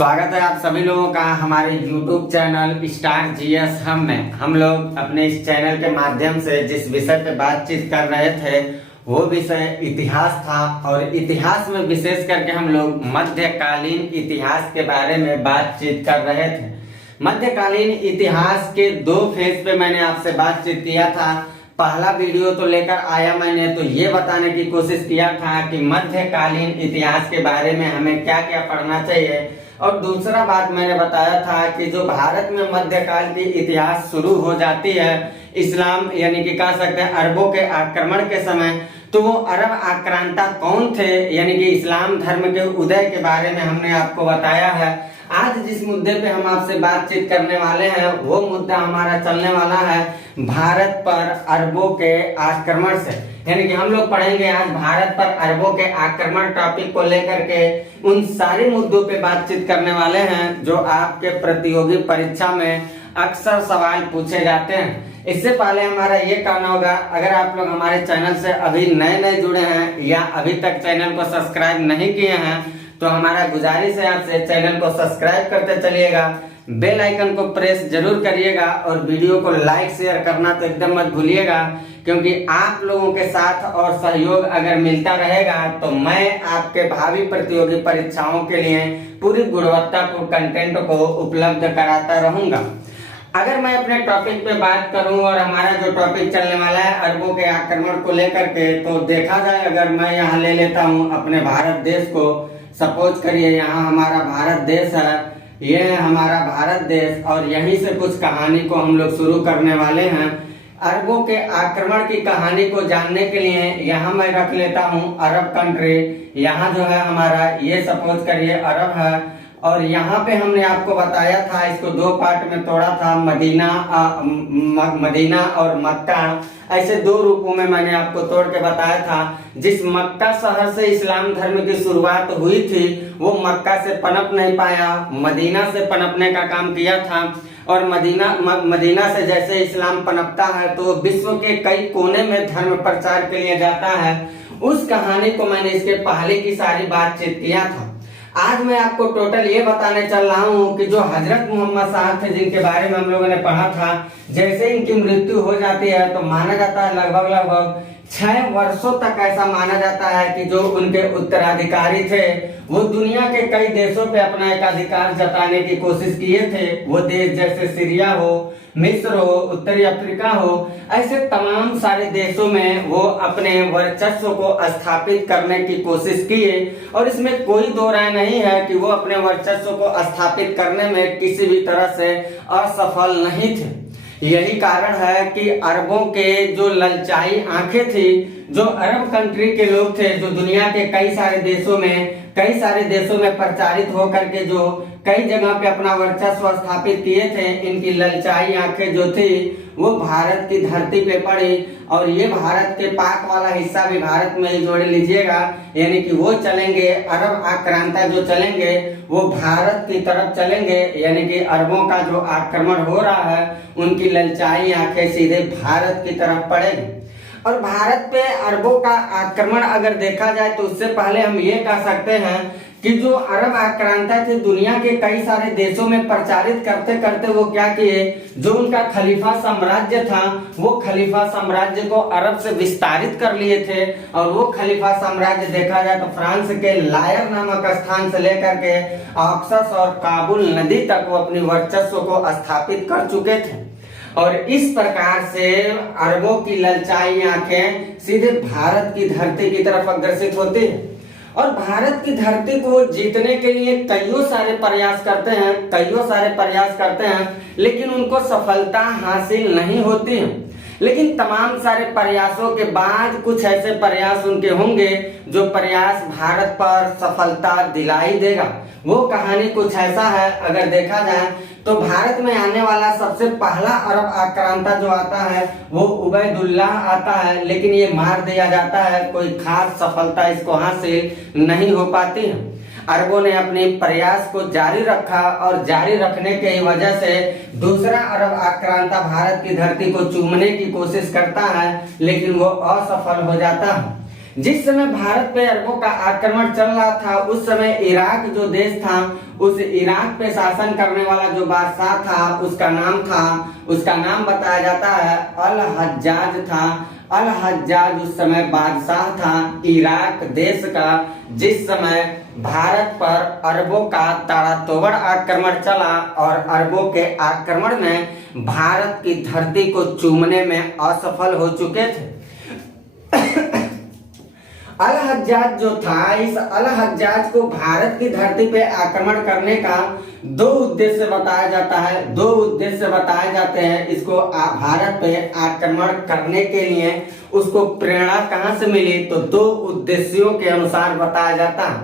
स्वागत है आप सभी लोगों का हमारे YouTube चैनल स्टार जीएस हम लोग अपने इस चैनल के माध्यम से जिस विषय पे बातचीत कर रहे थे वो विषय इतिहास था। और इतिहास में विशेष करके हम लोग मध्यकालीन इतिहास के बारे में बातचीत कर रहे थे। मध्यकालीन इतिहास के दो फेज पे मैंने आपसे बातचीत किया था। पहला वीडियो तो लेकर आया मैंने तो ये बताने की कोशिश किया था कि मध्यकालीन इतिहास के बारे में हमें क्या क्या पढ़ना चाहिए, और दूसरा बात मैंने बताया था कि जो भारत में मध्यकाल की इतिहास शुरू हो जाती है इस्लाम यानी कि कह सकते हैं अरबों के आक्रमण के समय, तो वो अरब आक्रांता कौन थे यानी कि इस्लाम धर्म के उदय के बारे में हमने आपको बताया है। आज जिस मुद्दे पे हम आपसे बातचीत करने वाले हैं वो मुद्दा हमारा चलने वाला है भारत पर अरबों के आक्रमण से। यानी कि हम लोग पढ़ेंगे आज भारत पर अरबों के आक्रमण टॉपिक को लेकर के उन सारे मुद्दों पे बातचीत करने वाले हैं जो आपके प्रतियोगी परीक्षा में अक्सर सवाल पूछे जाते हैं। इससे पहले हमारा ये कहना होगा, अगर आप लोग हमारे चैनल से अभी नए जुड़े हैं या अभी तक चैनल को सब्सक्राइब नहीं किए हैं तो हमारा गुजारिश है आपसे चैनल को सब्सक्राइब करते चलिएगा, बेल आइकन को प्रेस जरूर करिएगा और वीडियो को लाइक शेयर करना तो एकदम मत भूलिएगा, क्योंकि आप लोगों के साथ और सहयोग अगर मिलता रहेगा तो मैं आपके भावी प्रतियोगी परीक्षाओं के लिए पूरी गुणवत्तापूर्ण कंटेंट को उपलब्ध कराता रहूंगा। अगर मैं अपने टॉपिक पे बात करूं और हमारा जो टॉपिक चलने वाला है अरबों के आक्रमण को लेकर के, तो देखा जाए अगर मैं यहाँ ले लेता हूँ अपने भारत देश को, सपोज करिए यहाँ हमारा भारत देश है, ये है हमारा भारत देश और यहीं से कुछ कहानी को हम लोग शुरू करने वाले हैं। अरबों के आक्रमण की कहानी को जानने के लिए यहाँ मैं रख लेता हूँ अरब कंट्री। यहाँ जो है हमारा ये सपोज करिए अरब है, और यहाँ पे हमने आपको बताया था, इसको दो पार्ट में तोड़ा था, मदीना और मक्का, ऐसे दो रूपों में मैंने आपको तोड़ के बताया था। जिस मक्का शहर से इस्लाम धर्म की शुरुआत हुई थी वो मक्का से पनप नहीं पाया, मदीना से पनपने का काम किया था। और मदीना से जैसे इस्लाम पनपता है तो विश्व के कई कोने में धर्म प्रचार के लिए जाता है। उस कहानी को मैंने इसके पहले की सारी बातचीत किया था। आज मैं आपको टोटल ये बताने चल रहा हूँ कि जो हजरत मोहम्मद साहब थे जिनके बारे में हम लोगों ने पढ़ा था, जैसे इनकी मृत्यु हो जाती है तो माना जाता है लगभग 6 वर्षों तक ऐसा माना जाता है कि जो उनके उत्तराधिकारी थे वो दुनिया के कई देशों पे अपना एकाधिकार जताने की कोशिश किए थे। वो देश जैसे सीरिया हो, मिस्र हो, उत्तरी अफ्रीका हो, ऐसे तमाम सारे देशों में वो अपने वर्चस्व को स्थापित करने की कोशिश किए। और इसमें कोई दो राय नहीं है कि वो अपने वर्चस्व को स्थापित करने में किसी भी तरह से असफल नहीं थे। यही कारण है कि अरबों के जो ललचाई आंखें थी, जो अरब कंट्री के लोग थे, जो दुनिया के कई सारे देशों में प्रचारित होकर के जो कई जगह पे अपना वर्चस्व स्थापित किए थे, इनकी ललचाई आंखें जो थी वो भारत की धरती पे पड़ी। और ये भारत के पाक वाला हिस्सा भी भारत में ही जोड़ लीजिएगा, यानी कि वो चलेंगे अरब आक्रांता जो चलेंगे वो भारत की तरफ चलेंगे, यानी कि अरबों का जो आक्रमण हो रहा है उनकी ललचाई आंखें सीधे भारत की तरफ पड़ेगी। और भारत पे अरबों का आक्रमण अगर देखा जाए तो उससे पहले हम ये कह सकते हैं कि जो अरब आक्रांता थे दुनिया के कई सारे देशों में प्रचारित करते करते वो क्या किए, जो उनका खलीफा साम्राज्य था वो खलीफा साम्राज्य को अरब से विस्तारित कर लिए थे। और वो खलीफा साम्राज्य देखा जाए तो फ्रांस के लायर नामक स्थान से लेकर के ऑक्सस और काबुल नदी तक वो अपनी वर्चस्व को स्थापित कर चुके थे। और इस प्रकार से अरबों की ललचाई आंखें सीधे भारत की धरती की तरफ अग्रसित होती है। और भारत की धरती को जीतने के लिए कईयों सारे प्रयास करते हैं, लेकिन उनको सफलता हासिल नहीं होती है। लेकिन तमाम सारे प्रयासों के बाद कुछ ऐसे प्रयास उनके होंगे जो प्रयास भारत पर सफलता दिलाई देगा। वो कहानी कुछ ऐसा है, अगर देखा जाए तो भारत में आने वाला सबसे पहला अरब आक्रांता जो आता है वो उबैदुल्लाह आता है, लेकिन ये मार दिया जाता है, कोई खास सफलता इसको हासिल नहीं हो पाती है। अरबों ने अपने प्रयास को जारी रखा और जारी रखने की वजह से दूसरा अरब आक्रांता भारत की धरती को चूमने की कोशिश करता है, लेकिन वो असफल हो जाता है। जिस समय भारत पे अरबों का आक्रमण चल रहा था, उस समय इराक जो देश था, उस इराक पे शासन करने वाला जो बादशाह था, उसका नाम बताया जाता है अल हज्जाज था। अल हज्जाज उस समय बादशाह था इराक देश का, जिस समय भारत पर अरबों का ताबड़तोड़ आक्रमण चला और अरबों के आक्रमण में भारत की धरती को चूमने में असफल हो चुके थे। अल हज्जाज जो था, इस अल हज्जाज को भारत की धरती पे आक्रमण करने का दो उद्देश्य बताया जाते हैं। इसको भारत पे आक्रमण करने के लिए उसको प्रेरणा कहां से मिली, तो दो उद्देश्यों के अनुसार बताया जाता है।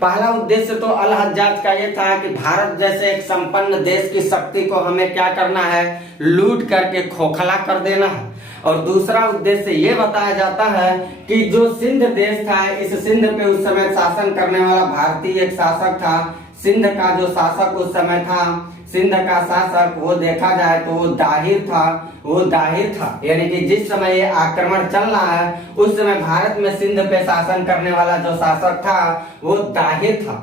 पहला उद्देश्य तो अल हज्जाज का ये था कि भारत जैसे एक संपन्न देश की शक्ति को हमें क्या करना है, लूट करके खोखला कर देना है। और दूसरा उद्देश्य ये बताया जाता है कि जो सिंध देश था, इस सिंध पे उस समय शासन करने वाला भारतीय एक शासक था। सिंध का जो शासक उस समय था, सिंध का शासक, वो देखा जाए तो वो दाहिर था। यानी कि जिस समय ये आक्रमण चल रहा है, उस समय भारत में सिंध पे शासन करने वाला जो शासक था वो दाहिर था।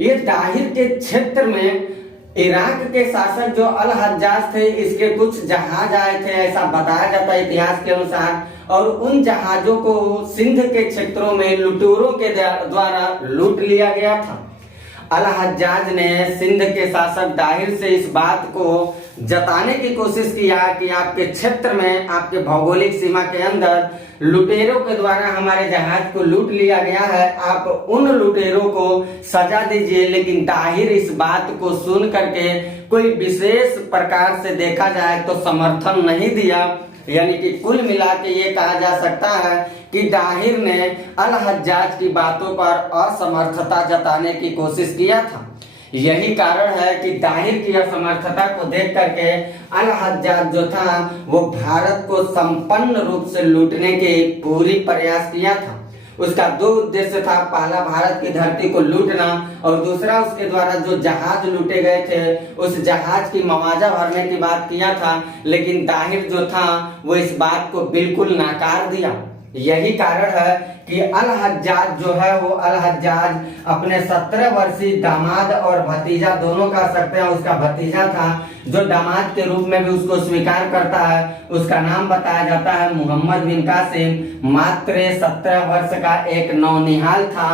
ये दाहिर के क्षेत्र में इराक के शासक जो अल हज्जाज थे, इसके कुछ जहाज आए थे, ऐसा बताया जाता है इतिहास के अनुसार। और उन जहाजों को सिंध के क्षेत्रों में लुटेरों के द्वारा लूट लिया गया था। अल हज्जाज ने सिंध के शासक दाहिर से इस बात को जताने की कोशिश किया कि आपके क्षेत्र में, आपके भौगोलिक सीमा के अंदर लुटेरों के द्वारा हमारे जहाज को लूट लिया गया है, आप उन लुटेरों को सजा दीजिए। लेकिन दाहिर इस बात को सुन करके कोई विशेष प्रकार से देखा जाए तो समर्थन नहीं दिया। यानी कि कुल मिला के ये कहा जा सकता है कि दाहिर ने अल हज्जाज की बातों पर असमर्थता जताने की कोशिश किया था। यही कारण है कि दाहिर की असमर्थता को देख करके अल हज्जाज जो था वो भारत को संपन्न रूप से लूटने के पूरी प्रयास किया था। उसका दो उद्देश्य था, पहला भारत की धरती को लूटना और दूसरा उसके द्वारा जो जहाज लूटे गए थे उस जहाज की मुआवजा भरने की बात किया था। लेकिन दाहिर जो था वो इस बात को बिल्कुल नाकार दिया। यही कारण है कि अल हज्जाज जो है वो अल हज्जाज अपने 17 वर्षीय दामाद और भतीजा दोनों कह सकते हैं, उसका भतीजा था जो दामाद के रूप में भी उसको स्वीकार करता है। उसका नाम बताया जाता है मोहम्मद बिन कासिम। मात्र 17 वर्ष का एक नौनिहाल था।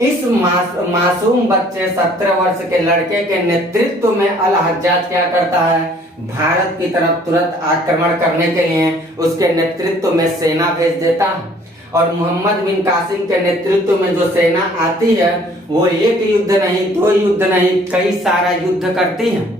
इस मासूम बच्चे 17 वर्ष के लड़के के नेतृत्व में अल हज्जाज क्या करता है, भारत की तरफ तुरंत आक्रमण करने के लिए उसके नेतृत्व में सेना भेज देता है। और मोहम्मद बिन कासिम के नेतृत्व में जो सेना आती है वो एक युद्ध नहीं, दो युद्ध नहीं, कई सारा युद्ध करती है।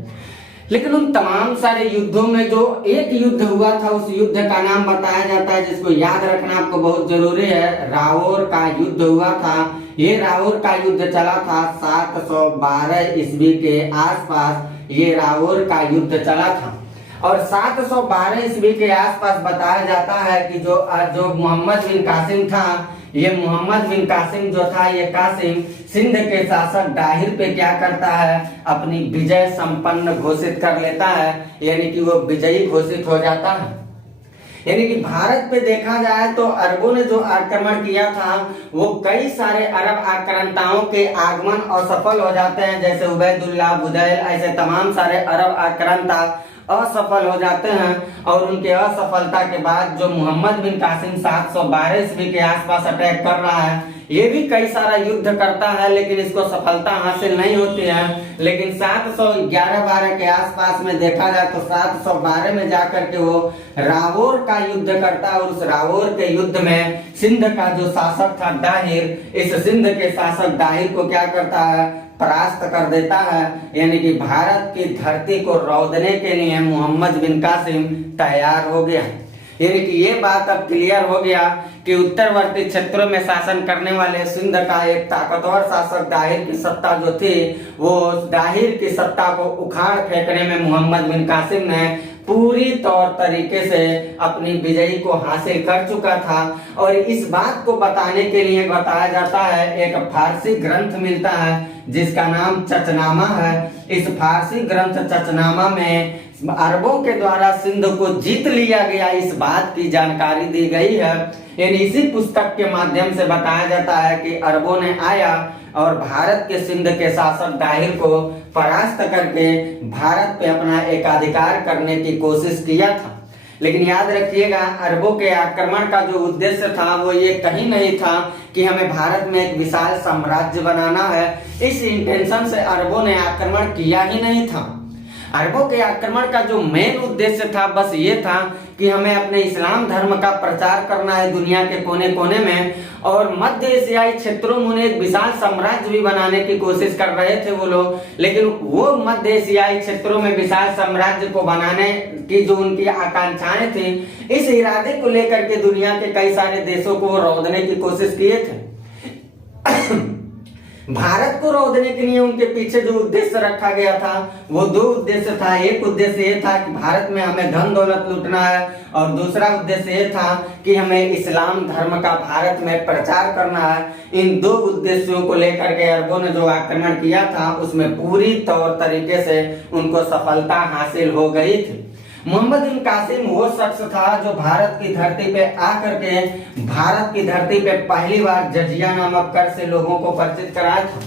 लेकिन उन तमाम सारे युद्धों में जो एक युद्ध हुआ था, उस युद्ध का नाम बताया जाता है, जिसको याद रखना आपको बहुत जरूरी है। रावौर का युद्ध हुआ था। ये रावौर का युद्ध चला था 712 ईस्वी के आसपास। ये रावौर का युद्ध चला था और 712 ईस्वी के आसपास बताया जाता है कि जो मोहम्मद बिन कासिम था, ये मोहम्मद बिन कासिम जो था, ये कासिम सिंध के शासक दाहिर पे क्या करता है, अपनी विजय संपन्न घोषित कर लेता है। यानी कि वो विजयी घोषित हो जाता है। यानी कि भारत पे देखा जाए तो अरबों ने जो आक्रमण किया था वो कई सारे अरब आक्रांताओं के आगमन असफल हो जाते हैं, जैसे उबैदुल्ला, बुदैल, ऐसे तमाम सारे अरब आक्रांता असफल हो जाते हैं। और उनके असफलता के बाद जो मोहम्मद बिन कासिम 712 ईस्वी के आसपास अटैक कर रहा है, ये भी कई सारा युद्ध करता है लेकिन इसको सफलता हासिल नहीं होती है। लेकिन 711-12 के आसपास में देखा जाए तो 712 में जाकर के वो रावौर का युद्ध करता है और उस रावौर के युद्ध में सिंध का जो शासक था दाहिर, इस सिंध के शासक दाहिर को क्या करता है, परास्त कर देता है। यानी कि भारत की धरती को रौंदने के लिए मोहम्मद बिन कासिम तैयार हो गया। यानी कि ये बात अब क्लियर हो गया कि उत्तरवर्ती क्षेत्रों में शासन करने वाले सिंध का एक ताकतवर शासक दाहिर की सत्ता जो थी, वो दाहिर की सत्ता को उखाड़ फेंकने में मोहम्मद बिन कासिम ने पूरी तौर तरीके से अपनी विजयी को हासिल कर चुका था। और इस बात को बताने के लिए बताया जाता है, एक फारसी ग्रंथ मिलता है जिसका नाम चचनामा है। इस फारसी ग्रंथ चचनामा में अरबों के द्वारा सिंध को जीत लिया गया, इस बात की जानकारी दी गई है। यानी इसी पुस्तक के माध्यम से बताया जाता है कि अरबों ने आया और भारत के सिंध के शासक दाहिर को परास्त करके भारत पे अपना एकाधिकार करने की कोशिश किया था। लेकिन याद रखिएगा, अरबों के आक्रमण का जो उद्देश्य था वो ये कहीं नहीं था कि हमें भारत में एक विशाल साम्राज्य बनाना है। इस इंटेंशन से अरबों ने आक्रमण किया ही नहीं था। अरबों के आक्रमण का जो मेन उद्देश्य था बस ये था कि हमें अपने इस्लाम धर्म का प्रचार करना है दुनिया के कोने कोने में। और मध्य एशियाई क्षेत्रों में एक विशाल साम्राज्य भी बनाने की कोशिश कर रहे थे वो लोग, लेकिन वो मध्य एशियाई क्षेत्रों में विशाल साम्राज्य को बनाने की जो उनकी आकांक्षाएं थी, इस इरादे को लेकर के दुनिया के कई सारे देशों को रौंदने की कोशिश किए थे। भारत को रौंदने के लिए उनके पीछे जो उद्देश्य रखा गया था वो दो उद्देश्य था। एक उद्देश्य ये था कि भारत में हमें धन दौलत लूटना है, और दूसरा उद्देश्य ये था कि हमें इस्लाम धर्म का भारत में प्रचार करना है। इन दो उद्देश्यों को लेकर के अरबों ने जो आक्रमण किया था उसमें पूरी तौर तरीके से उनको सफलता हासिल हो गई थी। मोहम्मद बिन कासिम वो शख्स था जो भारत की धरती पे आकर के भारत की धरती पे पहली बार जजिया नामक कर से लोगों को परिचित कराया था।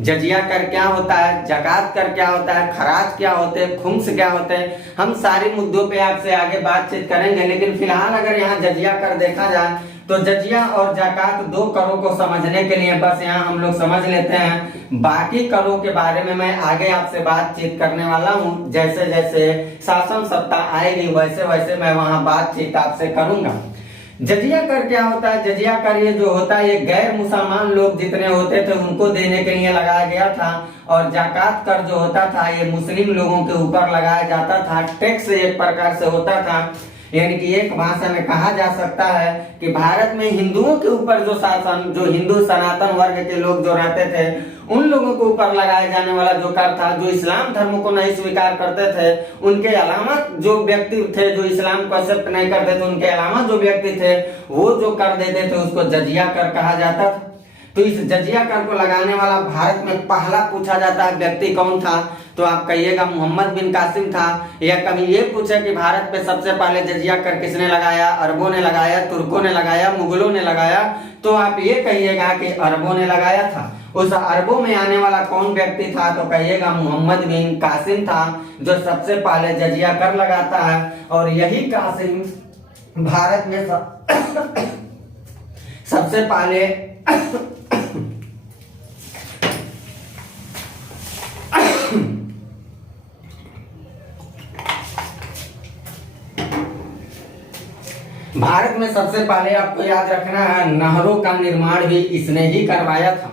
जजिया कर क्या होता है, जकात कर क्या होता है, खराज क्या होते हैं, खुम्स क्या होते हैं, हम सारे मुद्दों पे आपसे आगे बातचीत करेंगे। लेकिन फिलहाल अगर यहाँ जजिया कर देखा जाए तो जजिया और जाकात दो करों को समझने के लिए बस यहाँ हम लोग समझ लेते हैं। बाकी करों के बारे में मैं आगे आपसे बातचीत करने वाला हूँ। जैसे जैसे शासन सत्ता आएगी वैसे वैसे मैं वहाँ बातचीत आपसे करूंगा। जजिया कर क्या होता है? जजिया कर ये जो होता है ये गैर मुसलमान लोग जितने होते थे उनको देने के लिए लगाया गया था। और जाकात कर जो होता था ये मुस्लिम लोगों के ऊपर लगाया जाता था। टैक्स एक प्रकार से होता था। यानी कि एक भाषा में कहा जा सकता है कि भारत में हिंदुओं के ऊपर जो शासन, जो हिंदू सनातन वर्ग के लोग जो रहते थे उन लोगों के ऊपर लगाया जाने वाला जो कर था, जो इस्लाम धर्म को नहीं स्वीकार करते थे उनके अलावा जो व्यक्ति थे, जो इस्लाम को एक्सेप्ट नहीं करते थे उनके अलावा जो व्यक्ति थे वो जो कर देते थे उसको जजिया कर कहा जाता था। तो इस जजिया कर को लगाने वाला भारत में पहला पूछा जाता है व्यक्ति कौन था, तो आप कहिएगा मोहम्मद बिन कासिम था। या कभी ये पूछे कि भारत पे सबसे पहले जजिया कर किसने लगाया, अरबों ने लगाया, तुर्कों ने लगाया, मुगलों ने लगाया, तो आप ये कहिएगा कि अरबों ने लगाया था। उस अरबों में आने वाला कौन व्यक्ति था, तो कहिएगा मोहम्मद बिन कासिम था जो सबसे पहले जजिया कर लगाता है। और यही कासिम भारत में सबसे पहले भारत में सबसे पहले आपको याद रखना है नहरों का निर्माण भी इसने ही करवाया था।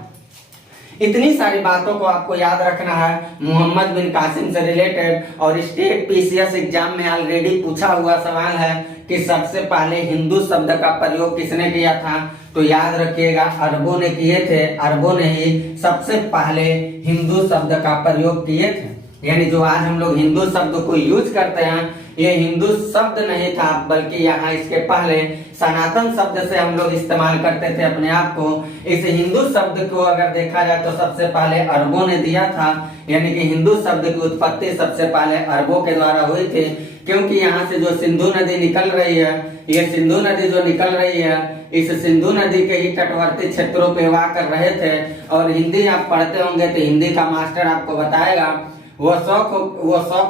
इतनी सारी बातों को आपको याद रखना है मोहम्मद बिन कासिम से रिलेटेड। और स्टेट पीसीएस एग्जाम में ऑलरेडी पूछा हुआ सवाल है कि सबसे पहले हिंदू शब्द का प्रयोग किसने किया था, तो याद रखिएगा अरबों ने किए थे। अरबों ने ही सबसे पहले हिंदू शब्द का प्रयोग किए थे। यानी जो आज हम लोग हिंदू शब्द को यूज करते हैं ये हिंदू शब्द नहीं था, बल्कि यहाँ इसके पहले सनातन शब्द से हम लोग इस्तेमाल करते थे अपने आप को। इस हिंदू शब्द को अगर देखा जाए तो सबसे पहले अरबों ने दिया था। यानी कि हिंदू शब्द की उत्पत्ति सबसे पहले अरबों के द्वारा हुई थी, क्योंकि यहाँ से जो सिंधु नदी निकल रही है, ये सिंधु नदी जो निकल रही है इस सिंधु नदी के ही तटवर्ती क्षेत्रों पे वाह कर रहे थे। और हिंदी आप पढ़ते होंगे तो हिंदी का मास्टर आपको बताएगा वो शौक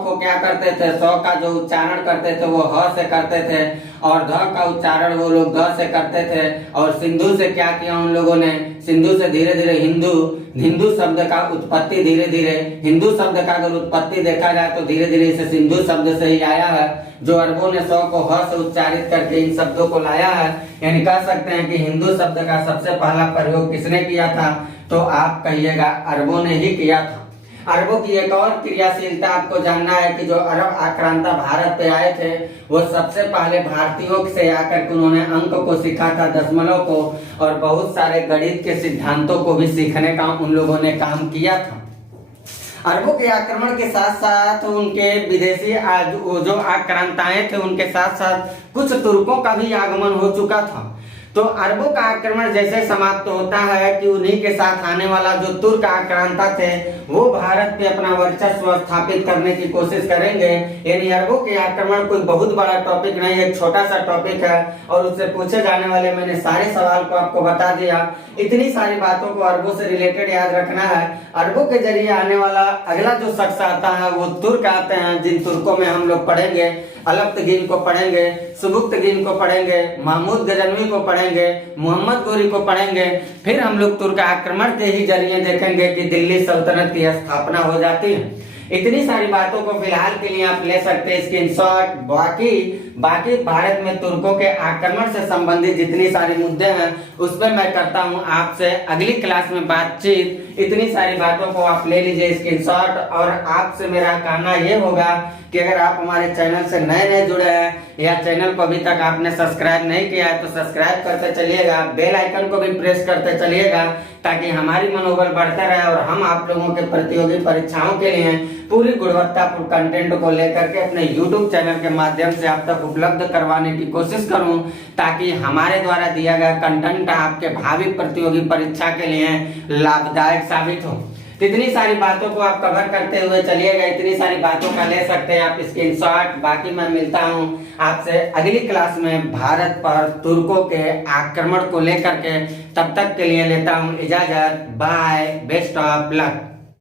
को क्या करते थे, शौक का जो उच्चारण करते थे वो ह से करते थे, और ध का उच्चारण वो लोग द से करते थे। और सिंधु से क्या किया उन लोगों ने, सिंधु से धीरे धीरे हिंदू शब्द का उत्पत्ति धीरे धीरे, हिंदू शब्द का अगर उत्पत्ति देखा जाए तो धीरे धीरे इसे सिंधु शब्द से ही आया है। जो अरबों ने शौक को ह से उच्चारित करके इन शब्दों को लाया है। यानी कह सकते हैं कि हिंदू शब्द का सबसे पहला प्रयोग किसने किया था, तो आप कहिएगा अरबों ने ही किया था। अरबों की एक और क्रियाशीलता आपको जानना है कि जो अरब आक्रांता भारत पे आए थे वो सबसे पहले भारतीयों से आकर के उन्होंने अंक को सीखा था, दशमलव को, और बहुत सारे गणित के सिद्धांतों को भी सीखने का उन लोगों ने काम किया था। अरबों के आक्रमण के साथ साथ उनके विदेशी वो जो आक्रांताएं थे उनके साथ साथ कुछ तुर्कों का भी आगमन हो चुका था। तो अरबों का आक्रमण जैसे समाप्त होता है कि उन्हीं के साथ आने वाला जो तुर्क आक्रांता थे वो भारत पे अपना वर्चस्व स्थापित करने की कोशिश करेंगे। यानी अरबों के आक्रमण कोई बहुत बड़ा टॉपिक नहीं है, छोटा सा टॉपिक है और उससे पूछे जाने वाले मैंने सारे सवाल को आपको बता दिया। इतनी सारी बातों को अरबों से रिलेटेड याद रखना है। अरबों के जरिए आने वाला अगला जो शख्स आता है वो तुर्क आते हैं, जिन तुर्कों में हम लोग पढ़ेंगे अलप्तगीन को पढ़ेंगे, सुबुक्तगीन को पढ़ेंगे, महमूद गजनवी को पढ़ेंगे, मोहम्मद गोरी को पढ़ेंगे। फिर हम लोग तुर्क आक्रमण के ही जरिए देखेंगे कि दिल्ली सल्तनत की स्थापना हो जाती है। इतनी सारी बातों को फिलहाल के लिए आप ले सकते हैं स्क्रीनशॉट। बाकी भारत में तुर्कों के आक्रमण से संबंधित जितनी सारे मुद्दे हैं उस पर मैं करता हूं आपसे अगली क्लास में बातचीत। इतनी सारी बातों को आप ले लीजिए स्क्रीनशॉट। और आपसे मेरा कहना ये होगा कि अगर आप हमारे चैनल से नए जुड़े हैं या चैनल को अभी तक आपने सब्सक्राइब नहीं किया है तो सब्सक्राइब करते चलिएगा, बेल आइकन को भी प्रेस करते चलिएगा ताकि हमारी मनोबल बढ़ता रहे और हम आप लोगों के प्रतियोगी परीक्षाओं के लिए पूरी गुणवत्तापूर्ण कंटेंट को लेकर के अपने YouTube चैनल के माध्यम से आप तक उपलब्ध करवाने की कोशिश करूं ताकि हमारे द्वारा दिया गया कंटेंट आपके भावी प्रतियोगी परीक्षा के लिए लाभदायक साबित हो। इतनी सारी बातों को आप कवर करते हुए चलिएगा, इतनी सारी बातों का ले सकते हैं आप स्क्रीनशॉट। बाकी मैं मिलता हूं आपसे अगली क्लास में भारत पर तुर्कों के आक्रमण को लेकर के। तब तक के लिए लेता हूं इजाजत, बाय, बेस्ट ऑफ लक।